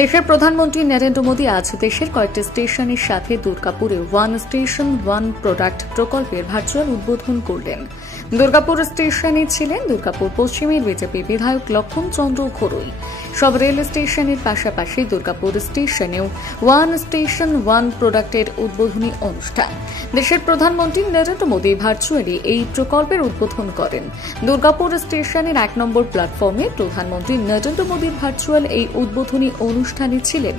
দেশের প্রধানমন্ত্রী নরেন্দ্র মোদী আজ দেশের কয়েকটি স্টেশনের সাথে দুর্গাপুরে ওয়ান স্টেশন ওয়ান প্রোডাক্ট প্রকল্পের ভার্চুয়াল উদ্বোধন করলেন। দুর্গাপুর স্টেশনে ছিলেন দুর্গাপুর পশ্চিমের বিজেপি বিধায়ক লক্ষণ চন্দ্র ঘোরুই। সব রেল স্টেশনের পাশাপাশি দুর্গাপুর স্টেশনেও ওয়ান স্টেশন ওয়ান প্রোডাক্টের উদ্বোধনী অনুষ্ঠান। দেশের প্রধানমন্ত্রী নরেন্দ্র মোদী ভার্চুয়ালি এই প্রকল্পের উদ্বোধন করেন। দুর্গাপুর স্টেশনের ১ নম্বর প্ল্যাটফর্মে প্রধানমন্ত্রী নরেন্দ্র মোদীর ভার্চুয়াল এই উদ্বোধনী অনুষ্ঠানে ছিলেন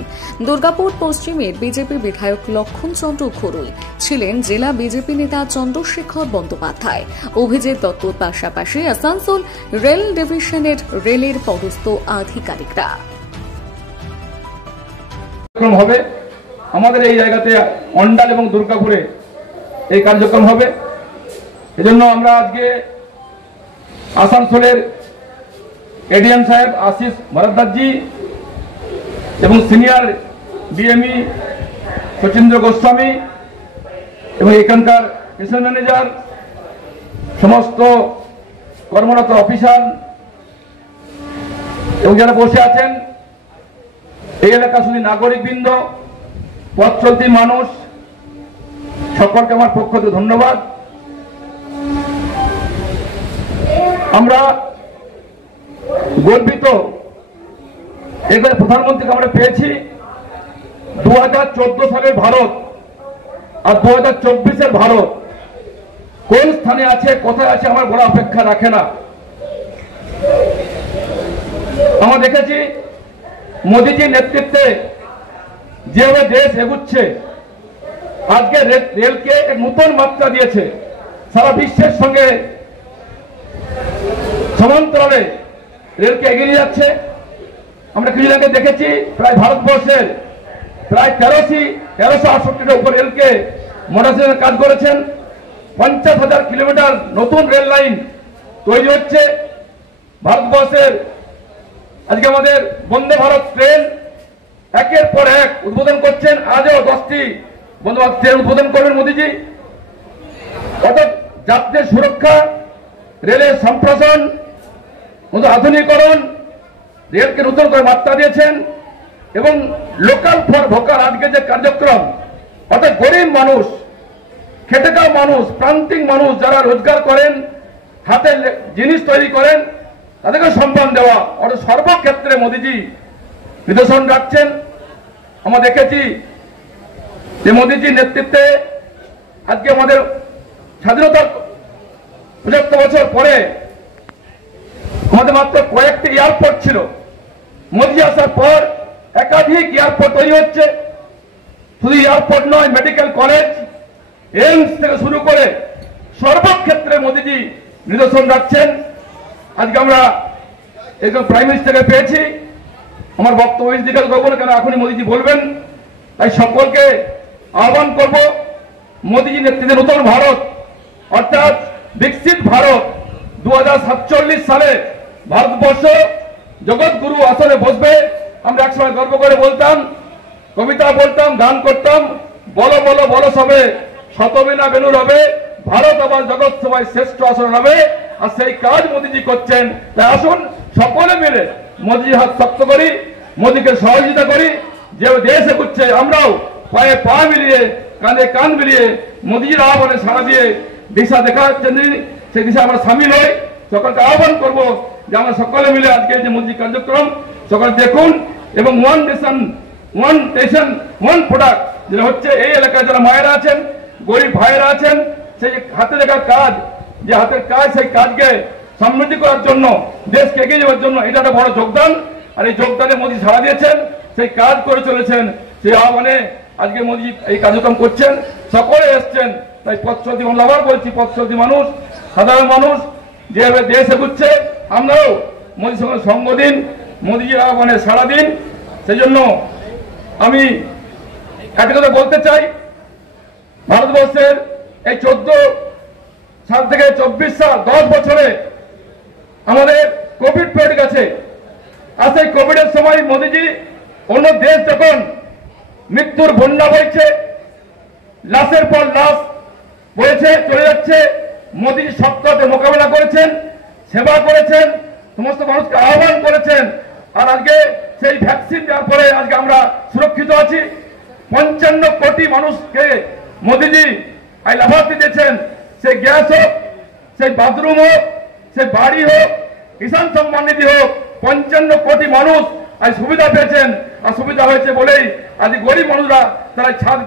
দুর্গাপুর পশ্চিমের বিজেপি বিধায়ক লক্ষণ চন্দ্র ঘোরুই, ছিলেন জেলা বিজেপি নেতা চন্দ্রশেখর বন্দ্যোপাধ্যায়, অভিজিৎ দত্তর পাশাপাশি আসানসোল রেল ডিভিশনের রেলের পদস্থ আধিকারিকরা। হবে আমাদের এই জায়গাতে অন্ডাল এবং দুর্গাপুরে এই কার্যক্রম হবে। এজন্য আমরা আজকে আসানসোলের এডিএম সাহেব আশিস ভরদ্বাজি এবং সিনিয়র ডিএমই সচিন্দ্র গোস্বামী এবং এখানকার স্টেশন ম্যানেজার, সমস্ত কর্মরত অফিসার এবং যারা বসে আছেন, এই এলাকা শুধু নাগরিকবৃন্দ, পথ চলতি মানুষ, সকলকে আমার পক্ষ থেকে ধন্যবাদ। আমরা গর্বিত এখানে প্রধানমন্ত্রীকে আমরা পেয়েছি। 2014 সালের ভারত আর 2024-এর ভারত কোন স্থানে আছে, কোথায় আছে, আমার বড় অপেক্ষা রাখে না। আমরা দেখেছি মোদীজির নেতৃত্বে যেভাবে দেশ এগুচ্ছে, আজকে রেলকে এক নতুন মাত্রা দিয়েছে। সারা বিশ্বের সঙ্গে সমান্তরালে রেলকে এগিয়ে যাচ্ছে। আমরা কিছুদিন আগে দেখেছি প্রায় ভারতবর্ষের প্রায় 1368টা উপর রেলকে মডার্নাইজেশনের কাজ করেছেন। 50,000 কিলোমিটার নতুন রেল লাইন তৈরি হচ্ছে ভারতবর্ষের। আজকে আমাদের বন্দে ভারত ট্রেন একের পর এক উদ্বোধন করছেন। আজও 10টি বন্দে ভারত ট্রেন উদ্বোধন করবেন মোদীজি। অর্থাৎ যাত্রীর সুরক্ষা, রেলের সম্প্রসারণ, আধুনিকরণ, রেলকে নতুন করে মাত্রা দিয়েছেন এবং লোকাল ফর ভোকাল আজকে যে কার্যক্রম, অর্থাৎ গরিব মানুষ, খেটে খাওয়া মানুষ, প্রান্তিক মানুষ যারা রোজগার করেন, হাতের জিনিস তৈরি করেন, তাদেরকে সম্মান দেওয়া, অর্থাৎ সর্বক্ষেত্রে মোদীজি নিদর্শন রাখছেন। আমরা দেখেছি যে মোদীজির নেতৃত্বে আজকে আমাদের স্বাধীনতার 75 বছর পরে আমাদের মাত্র কয়েকটি এয়ারপোর্ট ছিল। মোদী আসার পর একাধিক এয়ারপোর্ট তৈরি হচ্ছে। শুধু এয়ারপোর্ট নয়, মেডিকেল কলেজ, এইমস থেকে শুরু করে সর্বক্ষেত্রে মোদীজি নিদর্শন রাখছেন। আজকে আমরা একজন প্রাইম মিনিস্টারকে পেয়েছি। আমার বক্তব্য জিজ্ঞাসা করবো না, কেন এখনই মোদীজি বলবেন। তাই সকলকে আহ্বান করব, মোদীজি নেতৃত্বে নতুন ভারত অর্থাৎ বিকশিত ভারত 2047 সালে ভারতবর্ষ জগৎগুরু আসনে বসবে। আমরা একসময় গর্ব করে বলতাম, কবিতা বলতাম, গান করতাম, বলো বলো বলো সবে শতবিনা বেলুর হবে, ভারত আবার জগৎ সভায় শ্রেষ্ঠ আসন হবে। আর সেই কাজ মোদীজি করছেন। তাই আসুন সকলে মিলে মোদীজির হাত শক্ত করি, মোদীকে সহযোগিতা করি। যে দেশ এগুচ্ছে, আমরাও পায়ে পা মিলিয়ে, কাঁধে কাঁধ মিলিয়ে মোদীজির আহ্বানে সাড়া দিয়ে দিশা দেখাচ্ছেন, সেই দিশা আমরা সামিল হই। সকলকে আহ্বান করব যে আমরা সকলে মিলে আজকে যে মোদী কার্যক্রম সকলে দেখুন এবং one nation one station one product যেটা হচ্ছে, এই এলাকায় যারা মায়েরা আছেন, গরিব ভাইয়েরা আছেন, সেই হাতে লেখা কাজ, যে হাতের কাজ, সেই কাজকে সমৃদ্ধি করার জন্য, দেশকে এগিয়ে যাওয়ার জন্য এটা একটা বড় যোগদান। আর এই যোগদানে মোদী সাড়া দিয়েছেন, সেই কাজ করে চলেছেন। সেই আহ্বানে আজকে মোদী এই কার্যক্রম করছেন, সকলে এসছেন। তাই পথ চলতি, আবার বলছি, পথ চলতি মানুষ, সাধারণ মানুষ যেভাবে দেশ এগুচ্ছে, আমরাও মোদীর সঙ্গে সঙ্গ দিন, মোদীজির আহ্বানে সাড়া দিন। সেই জন্য আমি একটা কথা বলতে চাই, ভারতবর্ষের এই 14 সাল থেকে 24 সাল 10 বছরে আমাদের কোভিড পিরিয়ড গেছে। আর সেই কোভিডের সময় মোদীজি অন্য দেশ যখন মৃত্যুর বন্যা বইছে, লাশের পর লাশ বইছে চলে যাচ্ছে, মোদীজি সত্যতে মোকাবেলা করেছেন, সেবা করেছেন, সমস্ত মানুষকে আহ্বান করেছেন। আর আজকে সেই ভ্যাকসিন দেওয়ার পরে আজকে আমরা সুরক্ষিত আছি। 55 কোটি মানুষকে মোদীজি আই লাভার্থী দিয়েছেন, সেই গ্যাস হোক, সেই বাথরুম হোক, সেই বাড়ি হোক, কিষাণ সম্মান নিধি হোক, 55 কোটি মানুষ আজ সুবিধা পেয়েছেন। আর সুবিধা হয়েছে বলেই আজ গরিব মানুষরা তারা ছাদ